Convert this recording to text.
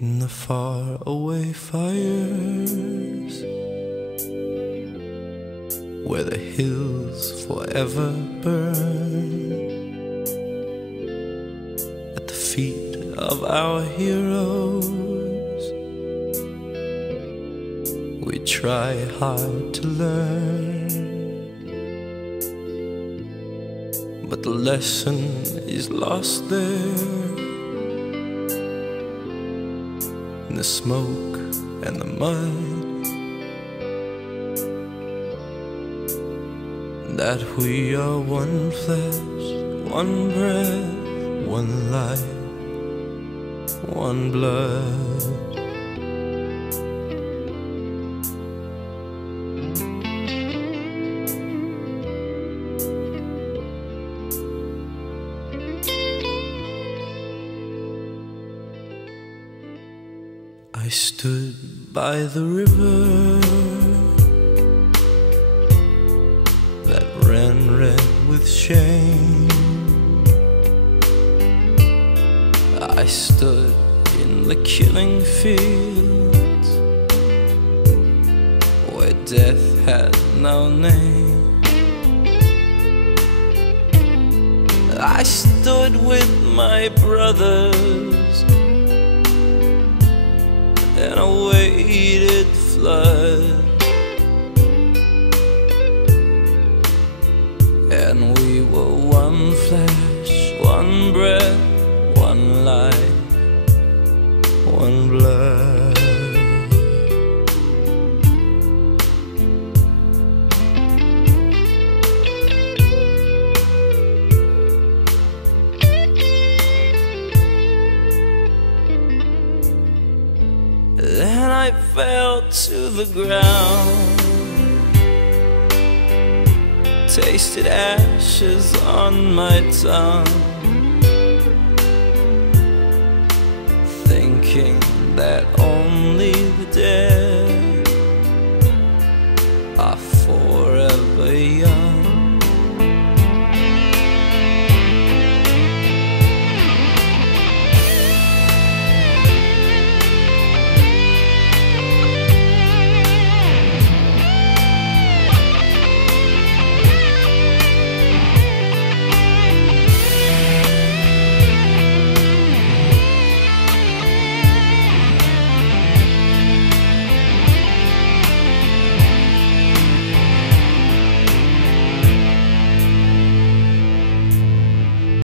in the far away fires, where the hills forever burn, at the feet of our heroes, we try hard to learn, but the lesson is lost there, in the smoke and the mud, that we are one flesh, one breath, one life, one blood. I stood by the river that ran red with shame. I stood in the killing fields where death had no name. I stood with my brothers and awaited flood, and we were one flesh, one breath, one life, one blood. Then I fell to the ground, tasted ashes on my tongue, thinking that only the dead